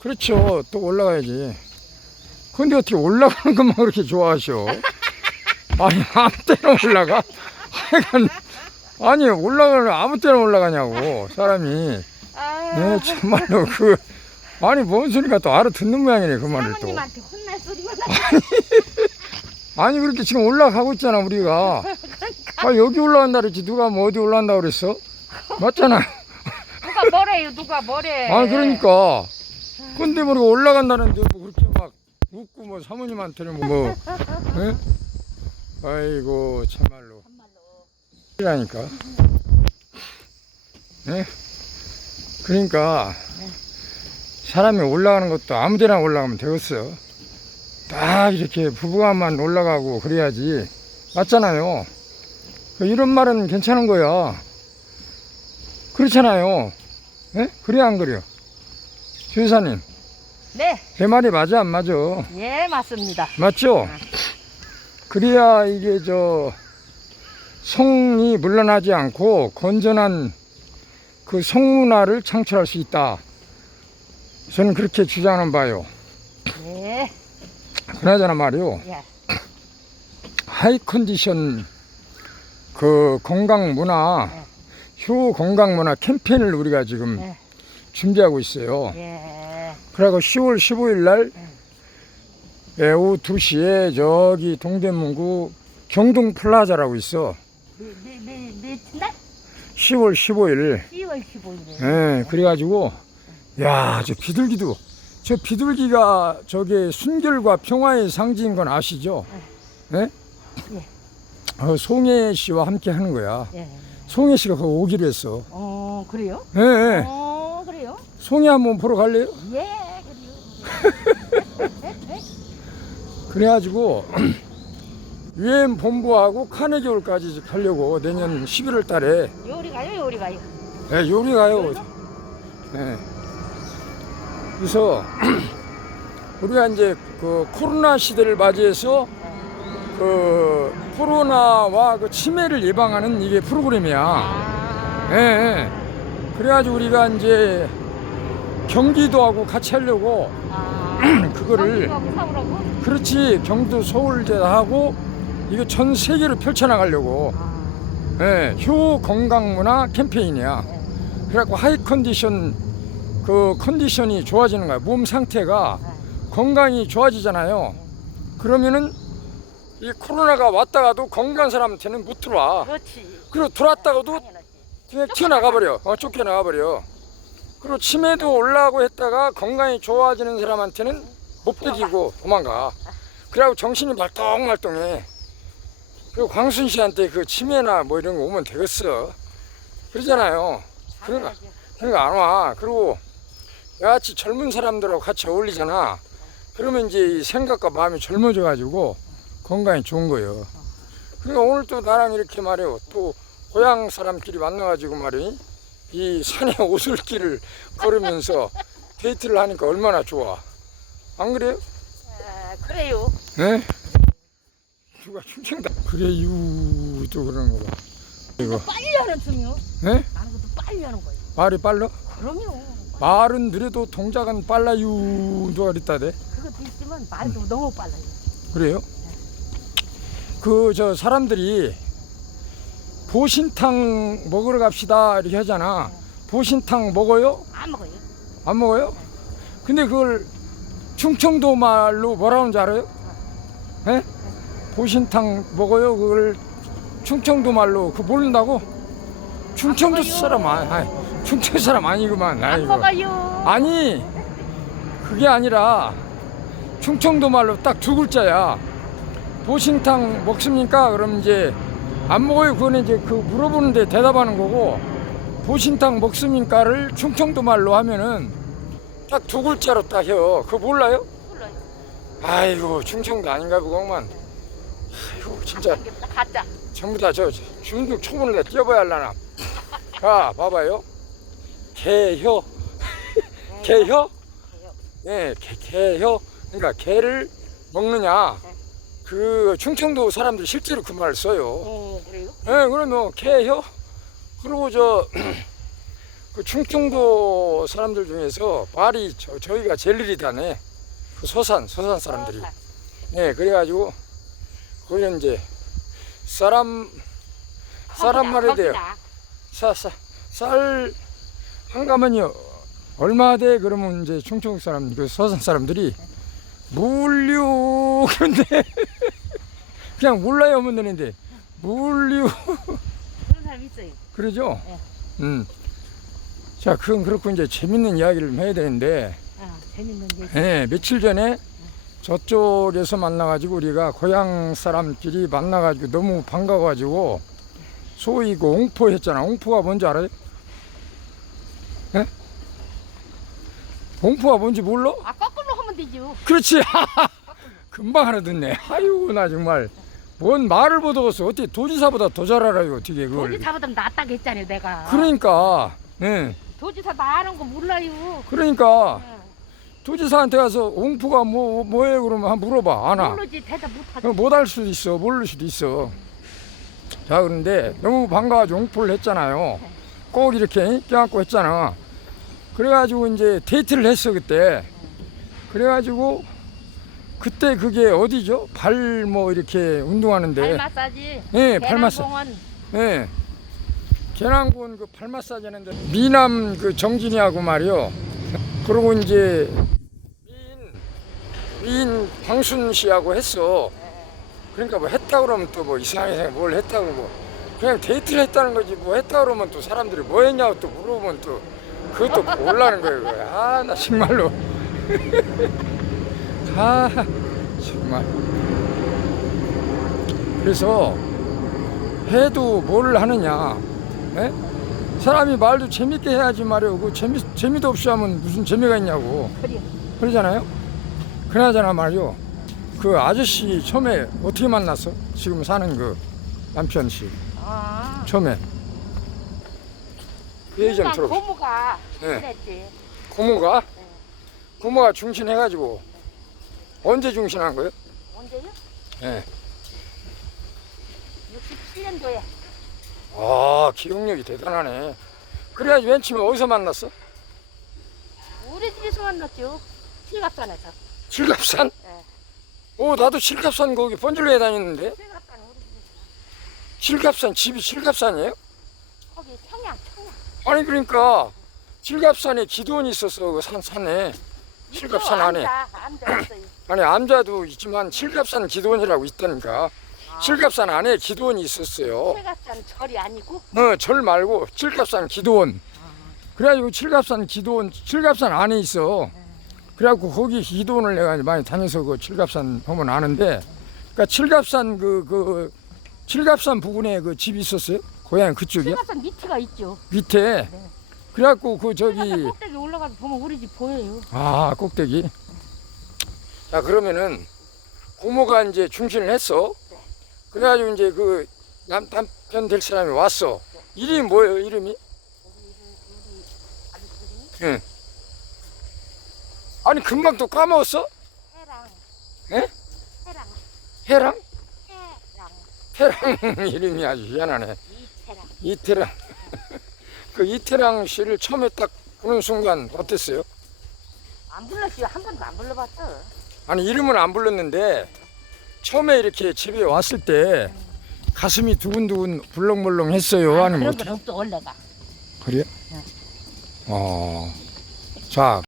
그렇죠. 또 올라가야지. 근데 어떻게 올라가는 것만 그렇게 좋아하셔? 아니, 아무 때나 올라가? 하여간, 아니, 올라가는, 아무 때나 올라가냐고, 사람이. 아, 네, 정말로 그, 아니, 뭔 소리가 또 알아듣는 모양이네, 그 말을 또. 사모님한테 혼날 소리만 아니, 그렇게 지금 올라가고 있잖아, 우리가. 아, 여기 올라간다 그랬지. 누가 뭐 어디 올라간다 그랬어? 맞잖아. 누가 뭐래요? 누가 뭐래? 아 그러니까. 근데 뭐 올라간다는데 뭐 그렇게 막 웃고 뭐 사모님한테는 뭐 예? 아이고 참말로. 이라니까. 예? 그러니까 사람이 올라가는 것도 아무데나 올라가면 되겠어 딱 이렇게 부부간만 올라가고 그래야지. 맞잖아요. 이런 말은 괜찮은 거야. 그렇잖아요 예? 그래 안 그래요 주사님 네, 내 말이 맞아 안 맞아 예 맞습니다 맞죠? 그래야 이게 저 성이 물러나지 않고 건전한 그 성문화를 창출할 수 있다. 저는 그렇게 주장하는 바요. 예, 그나저나 말이요. 예. 하이 컨디션 그 건강 문화, 네. 휴 건강 문화 캠페인을 우리가 지금 네. 준비하고 있어요. 예. 그리고 10월 15일 날 예, 오후 2시에 저기 동대문구 경동 플라자라고 있어. 미미미미날 10월 15일. 10월 15일에 예, 그래가지고 야, 저 비둘기도 저 비둘기가 저게 순결과 평화의 상징인 건 아시죠? 예? 예. 어, 송혜 씨와 함께 하는 거야. 예. 송혜 씨가 거기 오기로 했어. 어 그래요? 예, 예. 어 그래요? 송혜 한번 보러 갈래요? 예 그래요. 그래가지고 유엔 본부하고 카네기홀까지 가려고 내년 11월 달에 요리 가요 요리 가요. 네, 요리 가요. 네. 그래서 우리가 이제 그 코로나 시대를 맞이해서 그 코로나와 그 치매를 예방하는 이게 프로그램이야. 아, 예, 예. 그래가지고 우리가 이제 경기도하고 같이 하려고 아. 그거를 하고 사오라고? 그렇지 경도 서울대다 하고 이거 전 세계로 펼쳐나가려고 아, 예, 효 건강 문화 캠페인이야. 예. 그래갖고 하이 컨디션 그 컨디션이 좋아지는 거야. 몸 상태가 건강이 좋아지잖아요. 그러면은 이 코로나가 왔다가도 건강한 사람한테는 못 들어와. 그렇지. 그리고 들어왔다가도 당연하지. 그냥 튀어나가 버려. 어, 쫓겨나가 버려. 그리고 치매도 올라가고 했다가 건강이 좋아지는 사람한테는 못 버리고 도망가. 그래갖고 정신이 말똥말똥해. 그리고 광순 씨한테 그 치매나 뭐 이런 거 오면 되겠어. 그러잖아요. 그러니까, 당연하지. 그러니까 안 와. 그리고 같이 젊은 사람들하고 같이 어울리잖아. 그러면 이제 이 생각과 마음이 젊어져가지고 건강이 좋은 거예요. 그러니까 오늘 또 나랑 이렇게 말해요. 또 고향 사람끼리 만나가지고 말이 이 산의 오솔길을 걸으면서 데이트를 하니까 얼마나 좋아. 안 그래요? 아, 그래요. 네? 누가 춤춘다. 그래요. 또 그러는 거 봐. 이거. 빨리 하는 춤이요. 네? 나는 것도 빨리 하는 거예요. 말이 빨라? 그럼요. 말은 느려도 동작은 빨라요. 누가 그랬다대? 그것도 있지만 말도 너무 빨라요. 그래요? 그 저 사람들이 보신탕 먹으러 갑시다 이렇게 하잖아. 보신탕 먹어요? 안 먹어요. 안 먹어요? 근데 그걸 충청도 말로 뭐라는 줄 알아요? 예? 보신탕 먹어요? 그걸 충청도 말로 그 모른다고? 충청도 먹어요. 사람 아니, 아니 충청도 사람 아니구만. 안 아이고. 먹어요. 아니 그게 아니라 충청도 말로 딱 두 글자야 보신탕 먹습니까? 그럼 이제 안 먹어요. 그거는 이제 그 물어보는데 대답하는 거고 보신탕 먹습니까를 충청도 말로 하면은 딱 두 글자로 딱 해요. 그거 몰라요? 몰라요. 아이고 충청도 아닌가 보구만. 아이고 진짜. 가짜. 전부 다저 중등 초보를 뛰어봐야 할라나. 자 봐봐요. 개혀? 개혀. 예, 개, 개혀. 그러니까 개를 먹느냐 그 충청도 사람들 실제로 그 말을 써요 어, 그래요? 예, 그러면 개혀 그리고 저그 그 충청도 사람들 중에서 말이 저, 저희가 이다네. 그 소산, 소산 사람들이. 네, 그래가지고, 거기는 이제, 사람, 사람 말에 대해 사, 사, 쌀, 한 가만요. 얼마 돼? 그러면 이제 충청 사람, 그 서산 사람들이, 물류, 그런데, 그냥 몰라요 하면 되는데, 물류, 그런 사람 있어요. 그러죠? 예. 음. 자, 그건 그렇고 이제 재밌는 이야기를 좀 해야 되는데, 아, 재밌는 얘기. 예, 며칠 전에 저쪽에서 만나가지고 우리가 고향 사람끼리 만나가지고 너무 반가워가지고 소위 그 옹포 했잖아. 옹포가 뭔지 알아요? 예? 옹포가 뭔지 몰라? 아, 거꾸로 하면 되죠. 그렇지. 금방 알아듣네. 아유, 나 정말. 뭔 말을 못 얻었어. 어떻게 도지사보다 더 잘 알아요, 어떻게 그걸. 도지사보다 낫다고 했잖아요, 내가. 그러니까, 예. 도지사 나 아는 거 몰라요. 그러니까, 응. 도지사한테 가서 옹포가 뭐, 뭐예요? 그러면 한번 물어봐. 아나. 모르지 대답 못하지. 못할 수도 있어, 모를 수도 있어. 자, 그런데 너무 반가워가지고 옹포를 했잖아요. 꼭 이렇게 껴안고 했잖아. 그래가지고 이제 데이트를 했어, 그때. 그래가지고 그때 그게 어디죠? 발 뭐 이렇게 운동하는데. 발 마사지. 예, 발 마사- 대나공원. 예. 계남군 그 발 마사지 하는데 미남 그 정진이하고 말이요. 그리고 이제 미인 미인 광순 씨하고 했어. 그러니까 뭐 했다 그러면 또 뭐 이상하게 뭘 했다 그러고 그냥 데이트를 했다는 거지 뭐 했다 그러면 또 사람들이 뭐 했냐고 또 물어보면 또 그것도 몰라는 거예요. 아 나 정말로 아 정말 그래서 해도 뭘 하느냐 예? 사람이 말도 재밌게 해야지 말이오 그 재미, 재미도 없이 하면 무슨 재미가 있냐고 그래. 그러잖아요 그나저나 말이오 그 아저씨 처음에 어떻게 만났어? 지금 사는 그 남편 씨 아. 처음에 그 얘기 좀 그냥 들어보세요 고모가 네. 그랬지. 고모가 고모가 중신해가지고 언제 중신한 거예요? 언제요? 예. 67년도에. 아 기억력이 대단하네 그래야지 맨 처음에 어디서 만났어? 우리 집에서 만났죠. 칠갑산에서. 칠갑산? 예. 오 나도 칠갑산 거기 번질러에 다녔는데 칠갑산 우리 집에서. 칠갑산 집이 칠갑산이에요? 거기 청양, 청양. 아니 그러니까 칠갑산에 기도원이 있었어 그산 산에 칠갑산 안에. 아니 암자도 있지만 칠갑산 기도원이라고 있다니까. 칠갑산 안에 기도원이 있었어요. 칠갑산 절이 아니고? 어, 절 말고 칠갑산 기도원. 그래가지고 칠갑산 기도원 칠갑산 안에 있어. 그래갖고 거기 기도원을 내가 많이 다녀서 그 칠갑산 보면 아는데 그러니까 칠갑산 그 그 칠갑산 부근에 그 집이 있었어요? 고향 그쪽이야? 칠갑산 밑에가 있죠. 밑에. 네. 그래갖고 그 저기 올라가서 보면 우리 집 보여요. 아 꼭대기 자 그러면은 고모가 이제 중신을 했어 그래가지고 이제 그 남, 남편 될 사람이 왔어 이름이 뭐예요 이름이 응 아니 금방 또 까먹었어 해랑. 예? 해랑. 해랑 해랑. 태랑 이름이 아주 희한하네 이태랑. 이태랑 그 이태랑 씨를 처음에 딱 보는 순간 어땠어요 안 불렀어요. 한 번도 안 불러봤어. 아니 이름은 안 불렀는데 처음에 이렇게 집에 왔을 때 가슴이 두근두근 불렁불렁 했어요 아니면 그런 어떻게 건 없어 원래가. 그래요? 어. 자